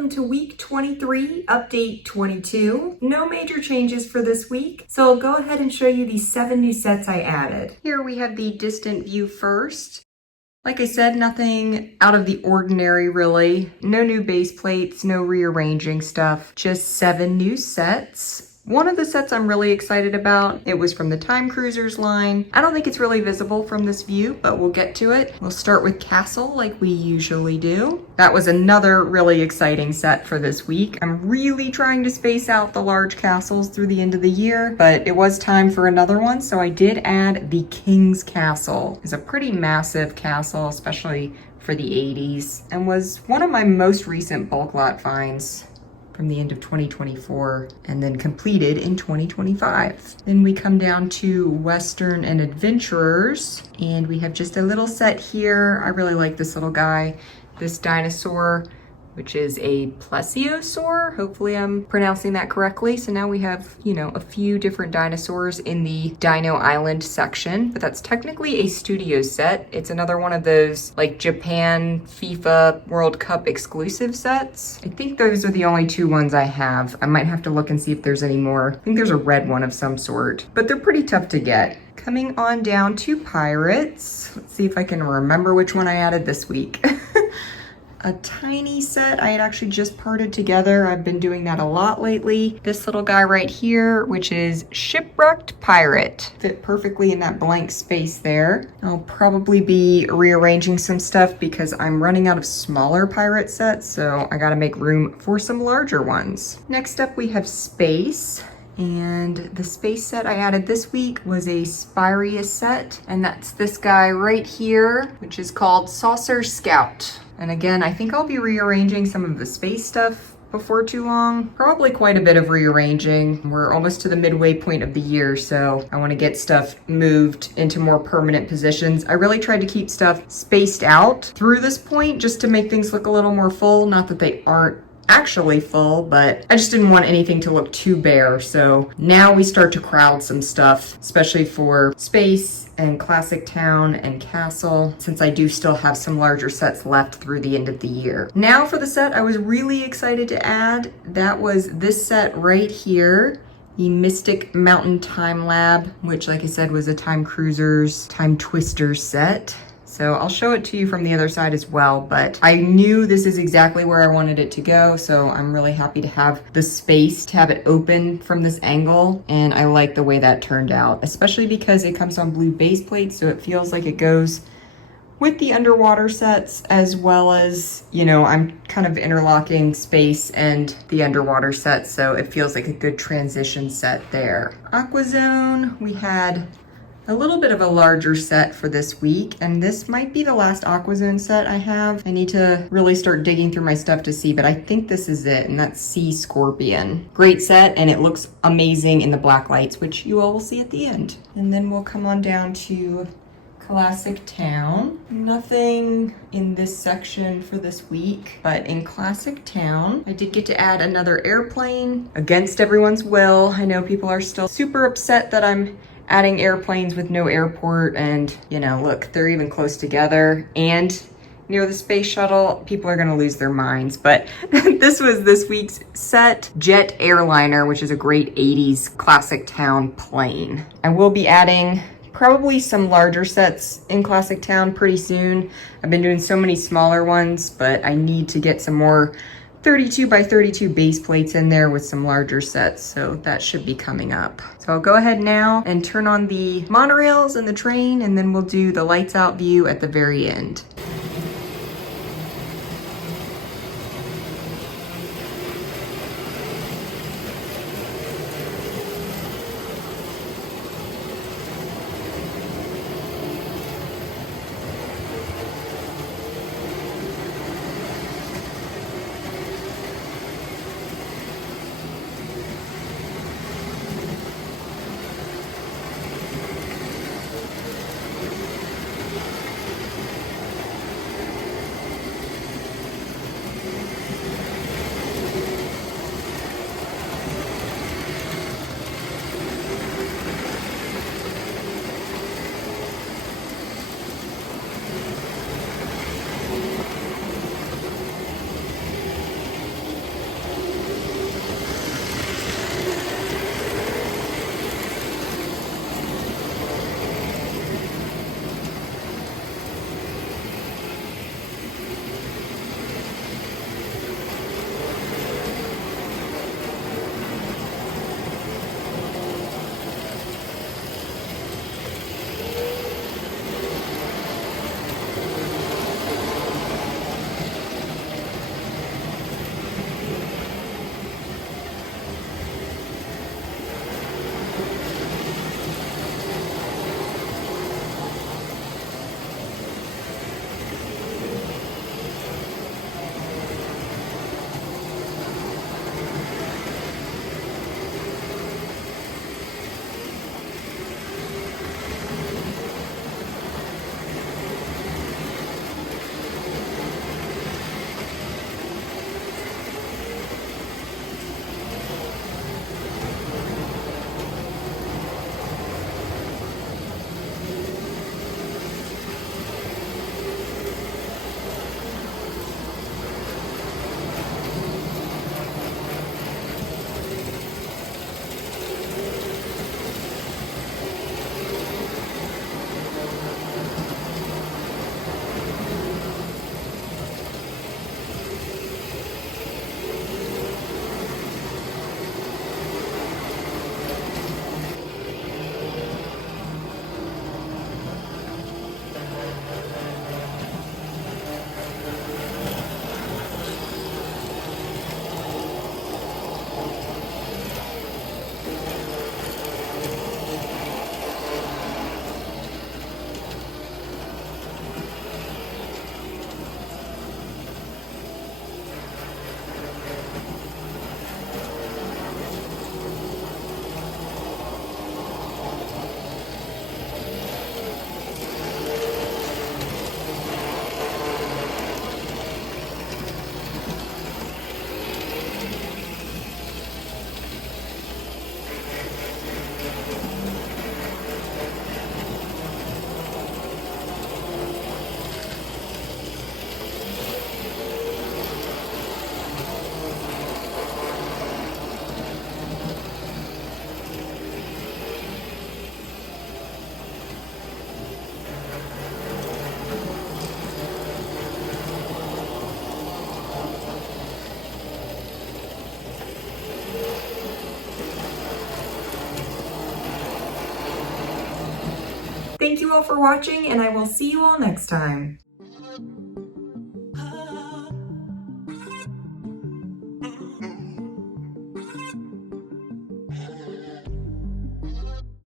welcome to week 23, update 22. No major changes for this week, so I'll go ahead and show you the 7 new sets I added. Here we have the distant view first. Like I said, nothing out of the ordinary really. No new base plates, no rearranging stuff, just 7 new sets. One of the sets I'm really excited about, it was from the Time Cruisers line. I don't think it's really visible from this view, but we'll get to it. We'll start with Castle like we usually do. That was another really exciting set for this week. I'm really trying to space out the large castles through the end of the year, but it was time for another one, so I did add the King's Castle. It's a pretty massive castle, especially for the 80s, and was one of my most recent bulk lot finds from the end of 2024 and then completed in 2025. Then we come down to Western and Adventurers, and we have just a little set here. I really like this little guy, this dinosaur, which is a plesiosaur. Hopefully I'm pronouncing that correctly. So now we have, a few different dinosaurs in the Dino Island section, but that's technically a studio set. It's another one of those like Japan FIFA World Cup exclusive sets. I think those are the only 2 ones I have. I might have to look and see if there's any more. I think there's a red one of some sort, but they're pretty tough to get. Coming on down to Pirates. Let's see if I can remember which one I added this week. A tiny set I had actually just parted together. I've been doing that a lot lately. This little guy right here, which is Shipwrecked Pirate. Fit perfectly in that blank space there. I'll probably be rearranging some stuff because I'm running out of smaller pirate sets, so I gotta make room for some larger ones. Next up we have Space. And the space set I added this week was a Spirius set, and that's this guy right here, which is called Saucer Scout. And again, I think I'll be rearranging some of the space stuff before too long. Probably quite a bit of rearranging. We're almost to the midway point of the year, so I want to get stuff moved into more permanent positions. I really tried to keep stuff spaced out through this point just to make things look a little more full. Not that they aren't actually full, but I just didn't want anything to look too bare. So now we start to crowd some stuff, especially for Space and Classic Town and Castle, since I do still have some larger sets left through the end of the year. Now for the set I was really excited to add, that was this set right here. The Mystic Mountain Time Lab, which like I said was a Time Cruisers, Time Twisters set. So I'll show it to you from the other side as well, but I knew this is exactly where I wanted it to go, so I'm really happy to have the space to have it open from this angle, and I like the way that turned out, especially because it comes on blue base plates, so it feels like it goes with the underwater sets, as well as, I'm kind of interlocking Space and the underwater sets, so it feels like a good transition set there. Aquazone, we had a little bit of a larger set for this week, and this might be the last Aquazone set I have. I need to really start digging through my stuff to see, but I think this is it, and that's Sea Scorpion. Great set, and it looks amazing in the black lights, which you all will see at the end. And then we'll come on down to Classic Town. Nothing in this section for this week, but in Classic Town, I did get to add another airplane against everyone's will. I know people are still super upset that I'm adding airplanes with no airport, and look, they're even close together and near the space shuttle. People are gonna lose their minds, but this was this week's set, Jet Airliner, which is a great 80s Classic Town plane. I will be adding probably some larger sets in Classic Town pretty soon. I've been doing so many smaller ones, but I need to get some more 32 by 32 base plates in there with some larger sets, so that should be coming up. So I'll go ahead now and turn on the monorails and the train, and then we'll do the lights out view at the very end. Thank you all for watching, and I will see you all next time.